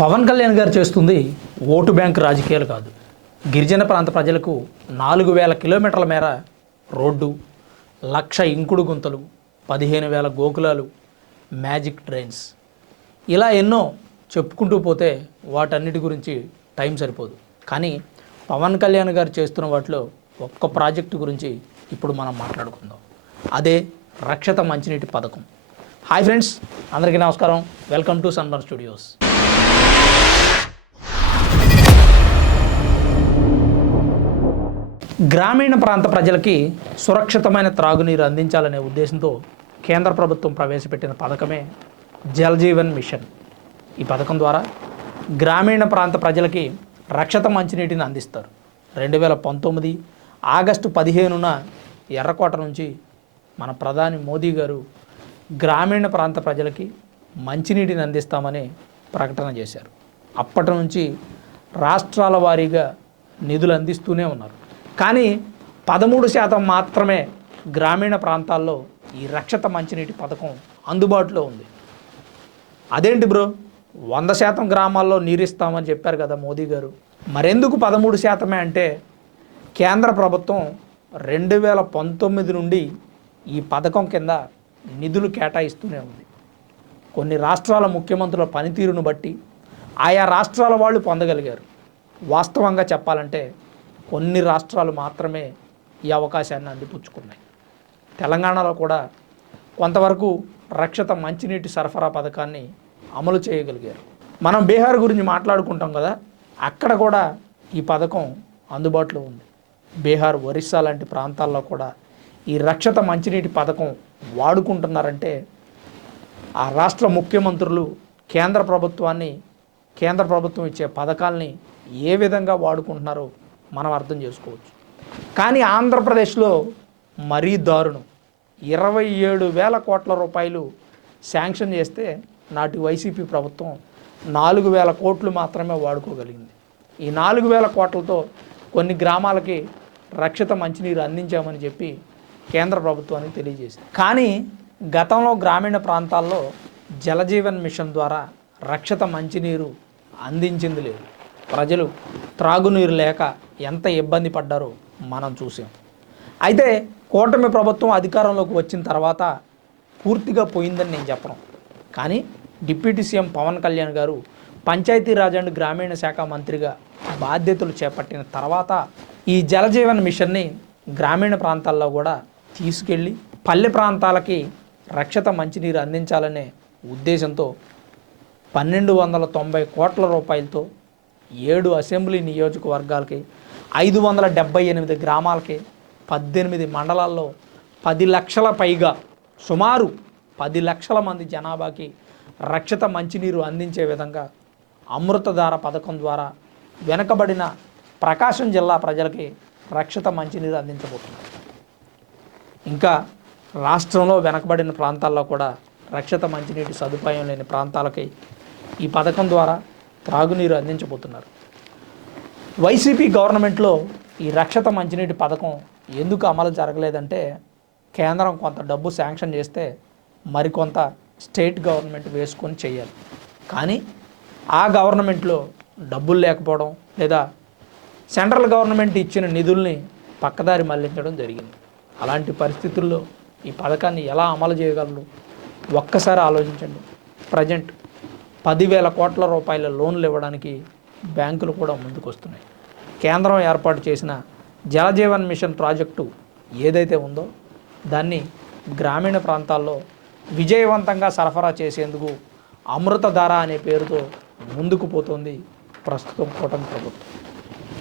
పవన్ కళ్యాణ్ గారు చేస్తుంది vote bank రాజకీయాలు కాదు. గిరిజన ప్రాంత ప్రజలకు నాలుగు వేల కిలోమీటర్ల మేర రోడ్డు లక్ష ఇంకుడు గుంతలు పదిహేను వేల గోకులాలు మ్యాజిక్ ట్రైన్స్. ఇలా ఎన్నో చెప్పుకుంటూ పోతే వాటన్నిటి గురించి టైం సరిపోదు. కానీ పవన్ కళ్యాణ్ గారు చేస్తున్న వాటిలో ఒక్క ప్రాజెక్టు గురించి ఇప్పుడు మనం మాట్లాడుకుందాం. అదే రక్షత మంచినీటి పథకం. హాయ్ ఫ్రెండ్స్ అందరికీ నమస్కారం. Welcome to Sunburn Studios. గ్రామీణ ప్రాంత ప్రజలకి సురక్షితమైన త్రాగునీరు అందించాలనే ఉద్దేశంతో కేంద్ర ప్రభుత్వం ప్రవేశపెట్టిన పథకమే జలజీవన్ మిషన్. ఈ పథకం ద్వారా గ్రామీణ ప్రాంత ప్రజలకి రక్షిత మంచినీటిని అందిస్తారు. రెండు వేల పంతొమ్మిది ఆగస్టు పదిహేనున ఎర్రకోట నుంచి మన ప్రధాని మోదీ గారు గ్రామీణ ప్రాంత ప్రజలకి మంచినీటిని అందిస్తామని ప్రకటన చేశారు. అప్పటి నుంచి రాష్ట్రాల వారీగా నిధులు అందిస్తూనే ఉన్నారు. కానీ పదమూడు శాతం మాత్రమే గ్రామీణ ప్రాంతాల్లో ఈ రక్షిత మంచినీటి పథకం అందుబాటులో ఉంది. అదేంటి బ్రో? వంద శాతం గ్రామాల్లో నీరిస్తామని చెప్పారు కదా మోదీ గారు. మరెందుకు పదమూడు శాతమే అంటే కేంద్ర ప్రభుత్వం రెండు వేల పంతొమ్మిది నుండి ఈ పథకం కింద నిధులు కేటాయిస్తూనే ఉంది. కొన్ని రాష్ట్రాల ముఖ్యమంత్రుల పనితీరును బట్టి ఆయా రాష్ట్రాల వాళ్ళు పొందగలిగారు. వాస్తవంగా చెప్పాలంటే కొన్ని రాష్ట్రాలు మాత్రమే ఈ అవకాశాన్ని అందిపుచ్చుకున్నాయి. తెలంగాణలో కూడా కొంతవరకు రక్షిత మంచినీటి సరఫరా పథకాన్ని అమలు చేయగలిగారు. మనం బీహార్ గురించి మాట్లాడుకుంటాం కదా అక్కడ కూడా ఈ పథకం అందుబాటులో ఉంది. బీహార్ ఒరిస్సా లాంటి ప్రాంతాల్లో కూడా ఈ రక్షిత మంచినీటి పథకం వాడుకుంటున్నారంటే ఆ రాష్ట్ర ముఖ్యమంత్రులు కేంద్ర ప్రభుత్వాన్ని కేంద్ర ప్రభుత్వం ఇచ్చే పథకాల్ని ఏ విధంగా వాడుకుంటున్నారో మనం అర్థం చేసుకోవచ్చు. కానీ ఆంధ్రప్రదేశ్లో మరీ దారుణం. ఇరవై ఏడు వేల కోట్ల రూపాయలు శాంక్షన్ చేస్తే నాటి వైసీపీ ప్రభుత్వం నాలుగు వేల కోట్లు మాత్రమే వాడుకోగలిగింది. ఈ నాలుగు వేల కోట్లతో కొన్ని గ్రామాలకి రక్షిత మంచినీరు అందించామని చెప్పి కేంద్ర ప్రభుత్వానికి తెలియజేసింది. కానీ గతంలో గ్రామీణ ప్రాంతాల్లో జలజీవన్ మిషన్ ద్వారా రక్షిత మంచినీరు అందించింది లేదు. ప్రజలు త్రాగునీరు లేక ఎంత ఇబ్బంది పడ్డారో మనం చూసాం. అయితే కూటమి ప్రభుత్వం అధికారంలోకి వచ్చిన తర్వాత పూర్తిగా పోయిందని నేను చెప్పను. కానీ డిప్యూటీ సీఎం పవన్ కళ్యాణ్ గారు పంచాయతీరాజ్ అండ్ గ్రామీణ శాఖ మంత్రిగా బాధ్యతలు చేపట్టిన తర్వాత ఈ జలజీవన్ మిషన్ని గ్రామీణ ప్రాంతాల్లో కూడా తీసుకెళ్ళి పల్లె ప్రాంతాలకి రక్షిత మంచినీరు అందించాలనే ఉద్దేశంతో పన్నెండు వందల తొంభై కోట్ల రూపాయలతో ఏడు అసెంబ్లీ నియోజకవర్గాలకి ఐదు వందల డెబ్బై ఎనిమిది గ్రామాలకి పద్దెనిమిది మండలాల్లో పది లక్షల పైగా సుమారు పది లక్షల మంది జనాభాకి రక్షిత మంచినీరు అందించే విధంగా అమృతధార పథకం ద్వారా వెనుకబడిన ప్రకాశం జిల్లా ప్రజలకి రక్షిత మంచినీరు అందించబోతున్నారు ఇంకా రాష్ట్రంలో వెనకబడిన ప్రాంతాల్లో కూడా రక్షిత మంచినీటి సదుపాయం లేని ప్రాంతాలకి ఈ పథకం ద్వారా త్రాగునీరు అందించబోతున్నారు. వైసీపీ గవర్నమెంట్లో ఈ రక్షత మంచినీటి పథకం ఎందుకు అమలు జరగలేదంటే కేంద్రం కొంత డబ్బు శాంక్షన్ చేస్తే మరికొంత స్టేట్ గవర్నమెంట్ వేసుకొని చేయాలి. కానీ ఆ గవర్నమెంట్లో డబ్బులు లేకపోవడం లేదా సెంట్రల్ గవర్నమెంట్ ఇచ్చిన నిధుల్ని పక్కదారి మళ్ళించడం జరిగింది. అలాంటి పరిస్థితుల్లో ఈ పథకాన్ని ఎలా అమలు చేయగలరు? ఒక్కసారి ఆలోచించండి. ప్రజెంట్ పదివేల కోట్ల రూపాయల లోన్లు ఇవ్వడానికి బ్యాంకులు కూడా ముందుకొస్తున్నాయి. కేంద్రం ఏర్పాటు చేసిన జలజీవన్ మిషన్ ప్రాజెక్టు ఏదైతే ఉందో దాన్ని గ్రామీణ ప్రాంతాల్లో విజయవంతంగా సరఫరా చేసేందుకు అమృతధార అనే పేరుతో ముందుకు పోతుంది ప్రస్తుతం కూటమి ప్రభుత్వం.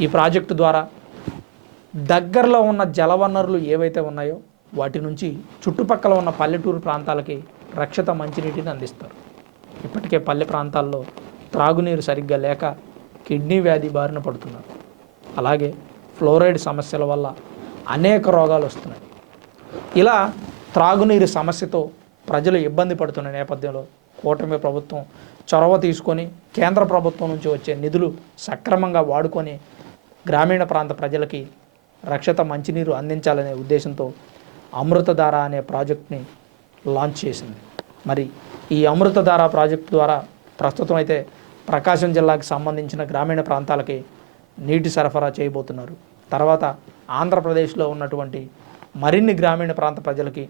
ఈ ప్రాజెక్టు ద్వారా దగ్గరలో ఉన్న జలవనరులు ఏవైతే ఉన్నాయో వాటి నుంచి చుట్టుపక్కల ఉన్న పల్లెటూరు ప్రాంతాలకి రక్షిత మంచినీటిని అందిస్తారు. ఇప్పటికే పల్లె ప్రాంతాల్లో త్రాగునీరు సరిగ్గా లేక కిడ్నీ వ్యాధి బారిన పడుతున్నారు. అలాగే ఫ్లోరైడ్ సమస్యల వల్ల అనేక రోగాలు వస్తున్నాయి. ఇలా త్రాగునీరు సమస్యతో ప్రజలు ఇబ్బంది పడుతున్న నేపథ్యంలో కూటమి ప్రభుత్వం చొరవ తీసుకొని కేంద్ర ప్రభుత్వం నుంచి వచ్చే నిధులు సక్రమంగా వాడుకొని గ్రామీణ ప్రాంత ప్రజలకి రక్షిత మంచినీరు అందించాలనే ఉద్దేశంతో అమృతధార అనే ప్రాజెక్ట్ని లాంచ్ చేసింది. మరి ఈ అమృతధార ప్రాజెక్ట్ ద్వారా ప్రస్తుతం అయితే ప్రకాశం జిల్లాకి సంబంధించిన గ్రామీణ ప్రాంతాలకి నీటి సరఫరా చేయబోతున్నారు. తర్వాత ఆంధ్రప్రదేశ్లో ఉన్నటువంటి మరిన్ని గ్రామీణ ప్రాంత ప్రజలకి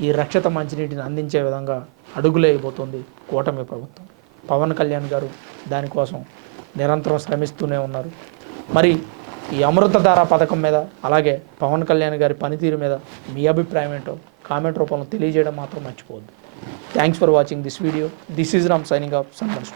ఈ రక్షిత మంచినీటిని అందించే విధంగా అడుగులేయబోతోంది కూటమి ప్రభుత్వం. పవన్ కళ్యాణ్ గారు దానికోసం నిరంతరం శ్రమిస్తూనే ఉన్నారు. మరి ఈ అమృతధార పథకం మీద అలాగే పవన్ కళ్యాణ్ గారి పనితీరు మీద మీ అభిప్రాయం ఏంటో కామెంట్ రూపంలో తెలియజేయడం మాత్రం మర్చిపోవద్దు. Thanks for watching this video. This is Ram signing off. Sunburst.